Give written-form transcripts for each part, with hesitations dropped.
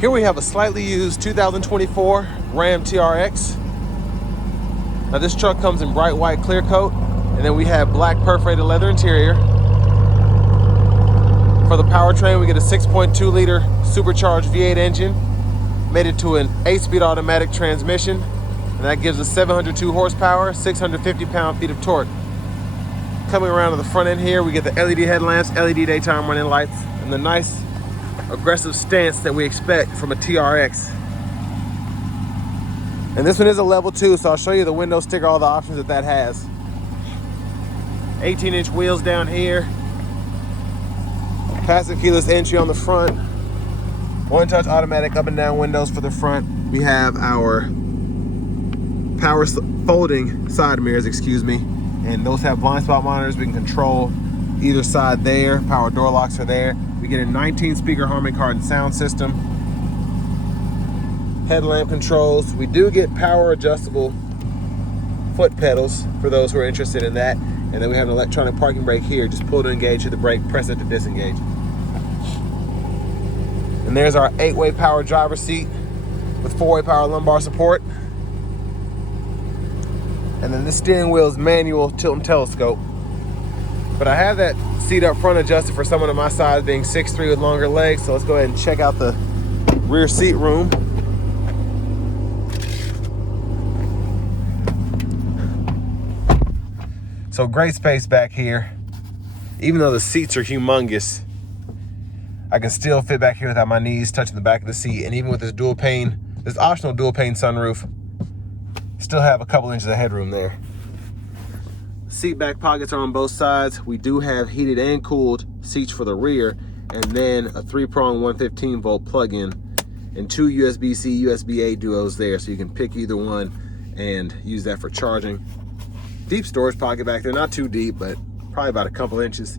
Here we have a slightly used 2024 Ram TRX. Now this truck comes in bright white clear coat, and then we have black perforated leather interior. For the powertrain, we get a 6.2 liter supercharged V8 engine, made it to an 8-speed automatic transmission, and that gives us 702 horsepower, 650 pound-feet of torque. Coming around to the front end here, we get the LED headlamps, LED daytime running lights, and the nice aggressive stance that we expect from a TRX. And this one is a level 2, so I'll show you the window sticker, all the options that has. 18-inch wheels down here. Passive keyless entry on the front. One-touch automatic up and down windows for the front. We have our power folding side mirrors, and those have blind spot monitors. We can control either side there. Power door locks are there. We get a 19-speaker Harman Kardon sound system. Headlamp controls. We do get power adjustable foot pedals for those who are interested in that. And then we have an electronic parking brake here. Just pull to engage, hit the brake, press it to disengage. And there's our 8-way power driver's seat with 4-way power lumbar support. And then the steering wheel is manual tilt and telescope. But I have that seat up front adjusted for someone of my size, being 6'3" with longer legs. So let's go ahead and check out the rear seat room. So great space back here. Even though the seats are humongous, I can still fit back here without my knees touching the back of the seat. And even with this this optional dual pane sunroof, still have a couple inches of headroom there. Seat back pockets are on both sides. We do have heated and cooled seats for the rear, and then a 3-prong 115 volt plug-in and 2 USB-C, USB-A duos there, so you can pick either one and use that for charging. Deep storage pocket back there, not too deep, but probably about a couple inches.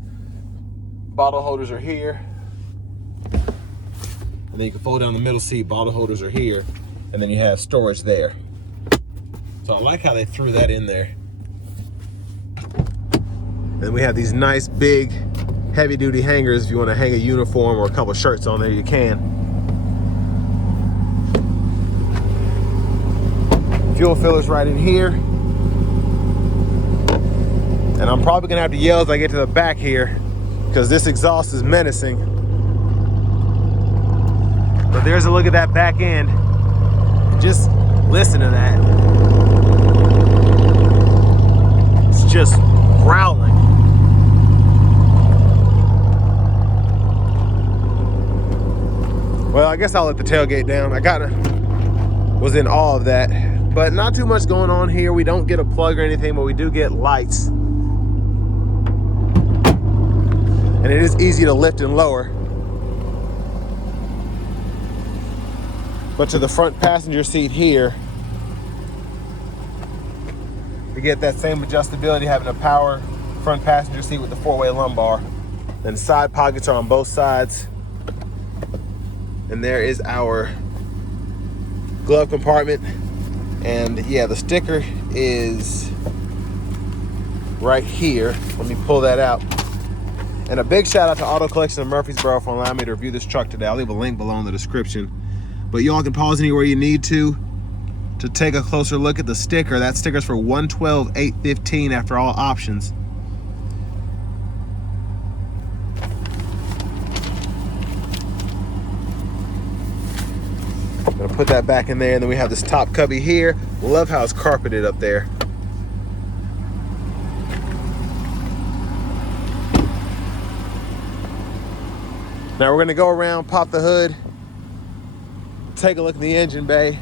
Bottle holders are here. And then you can fold down the middle seat, bottle holders are here, and then you have storage there. So I like how they threw that in there. And then we have these nice big heavy duty hangers. If you want to hang a uniform or a couple shirts on there, you can. Fuel filler's right in here. And I'm probably gonna have to yell as I get to the back here because this exhaust is menacing. But there's a look at that back end. Just listen to that. It's just growling. Well, I guess I'll let the tailgate down. I was in awe of that. But not too much going on here. We don't get a plug or anything, but we do get lights. And it is easy to lift and lower. But to the front passenger seat here, we get that same adjustability, having a power front passenger seat with the 4-way lumbar. Then side pockets are on both sides. And there is our glove compartment. And yeah, the sticker is right here. Let me pull that out. And a big shout out to Auto Collection of Murfreesboro for allowing me to review this truck today. I'll leave a link below in the description. But y'all can pause anywhere you need to take a closer look at the sticker. That sticker's for $112,815 after all options. I'm gonna put that back in there, and then we have this top cubby here. Love how it's carpeted up there. Now we're gonna go around, pop the hood, take a look in the engine bay.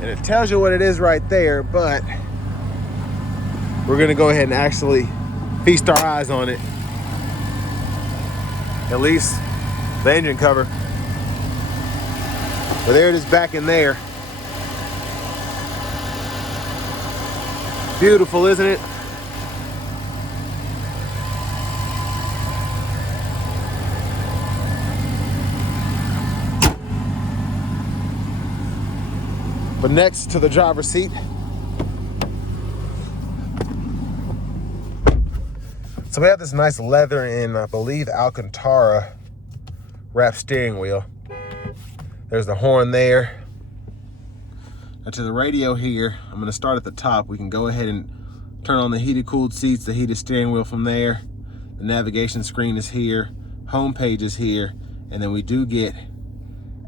And it tells you what it is right there, but we're gonna go ahead and actually feast our eyes on it. At least the engine cover. But there it is back in there. Beautiful, isn't it? But next to the driver's seat, So we have this nice leather and I believe Alcantara wrapped steering wheel. There's the horn there. Now to the radio here, I'm gonna start at the top. We can go ahead and turn on the heated cooled seats, the heated steering wheel from there. The navigation screen is here, home page is here, and then we do get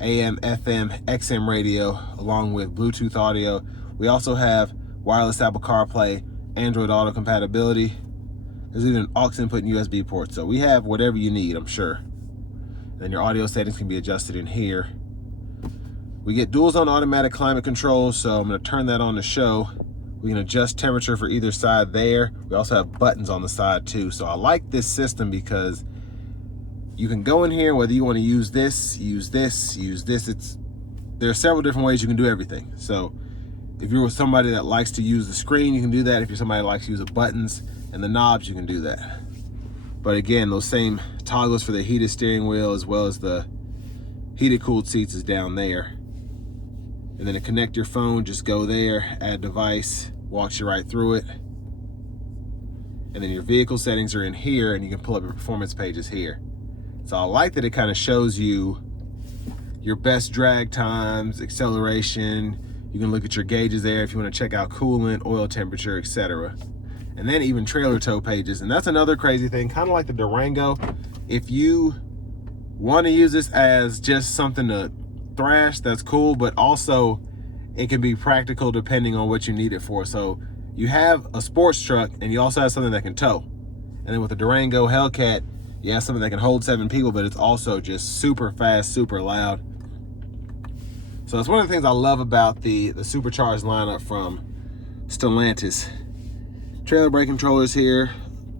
AM, FM, XM radio along with Bluetooth audio. We also have wireless Apple CarPlay, Android Auto compatibility. There's even an aux input and USB port, so we have whatever you need, I'm sure. And then your audio settings can be adjusted in here. We get dual zone automatic climate control, so I'm gonna turn that on to show. We can adjust temperature for either side there. We also have buttons on the side too. So I like this system because you can go in here, whether you want to use this, use this, use this. There are several different ways you can do everything. So if you're somebody that likes to use the screen, you can do that. If you're somebody that likes to use the buttons and the knobs, you can do that. But again, those same toggles for the heated steering wheel as well as the heated cooled seats is down there. And then to connect your phone, just go there, add device, walks you right through it. And then your vehicle settings are in here and you can pull up your performance pages here. So I like that it kind of shows you your best drag times, acceleration. You can look at your gauges there if you want to check out coolant, oil temperature, etc. And then even trailer tow pages. And that's another crazy thing, kind of like the Durango. If you want to use this as just something to thrash, that's cool, but also it can be practical depending on what you need it for. So you have a sports truck and you also have something that can tow. And then with the Durango Hellcat, you have something that can hold 7 people, but it's also just super fast, super loud. So that's one of the things I love about the supercharged lineup from Stellantis. Trailer brake controllers here,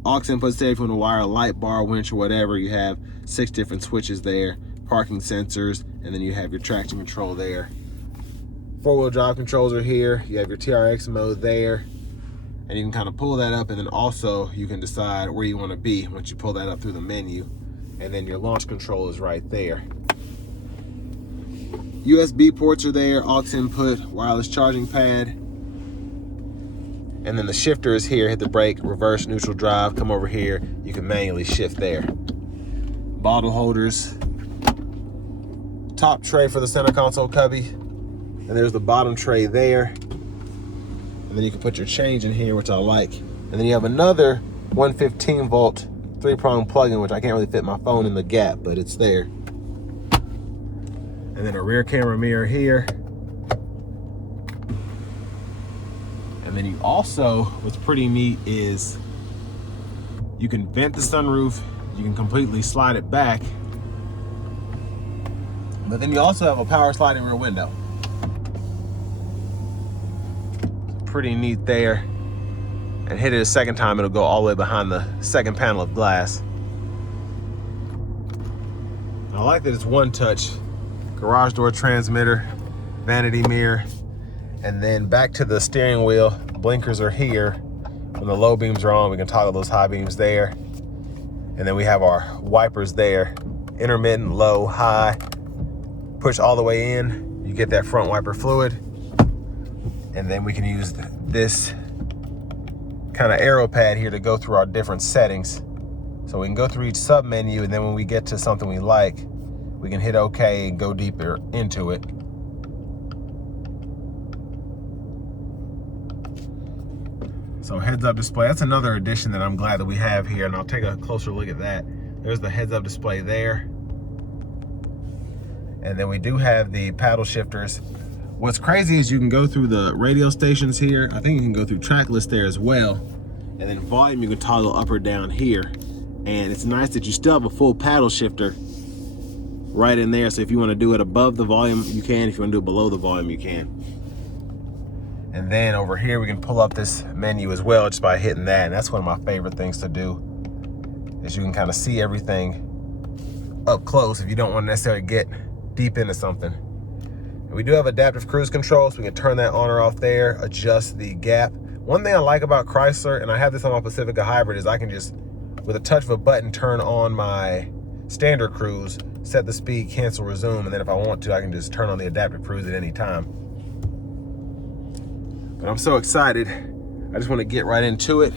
aux inputs there if you want to wire a light bar, winch, or whatever. You have 6 different switches there, parking sensors, and then you have your traction control there. 4-wheel drive controls are here. You have your TRX mode there. And you can kind of pull that up, and then also you can decide where you want to be once you pull that up through the menu. And then your launch control is right there. USB ports are there, aux input, wireless charging pad. And then the shifter is here. Hit the brake, reverse, neutral drive, come over here. You can manually shift there. Bottle holders. Top tray for the center console cubby. And there's the bottom tray there. And then you can put your change in here, which I like. And then you have another 115 volt 3-prong plug-in, which I can't really fit my phone in the gap, but it's there. And then a rear camera mirror here. And then you also, what's pretty neat is you can vent the sunroof, you can completely slide it back, but then you also have a power sliding rear window. Pretty neat there. And hit it a second time, it'll go all the way behind the second panel of glass. I like that it's one touch. Garage door transmitter, vanity mirror, and then back to the steering wheel. Blinkers are here. When the low beams are on, we can toggle those high beams there. And then we have our wipers there. Intermittent, low, high. Push all the way in, you get that front wiper fluid. And then we can use this kind of arrow pad here to go through our different settings. So we can go through each sub menu, and then when we get to something we like, we can hit OK and go deeper into it. So heads up display, that's another addition that I'm glad that we have here, and I'll take a closer look at that. There's the heads up display there. And then we do have the paddle shifters. What's crazy is you can go through the radio stations here. I think you can go through track list there as well. And then volume, you can toggle up or down here. And it's nice that you still have a full paddle shifter right in there. So if you want to do it above the volume, you can. If you want to do it below the volume, you can. And then over here, we can pull up this menu as well just by hitting that. And that's one of my favorite things to do, is you can kind of see everything up close if you don't want to necessarily get deep into something. We do have adaptive cruise control, so we can turn that on or off there, adjust the gap. One thing I like about Chrysler, and I have this on my Pacifica Hybrid, is I can just, with a touch of a button, turn on my standard cruise, set the speed, cancel, resume, and then if I want to, I can just turn on the adaptive cruise at any time. But I'm so excited. I just want to get right into it.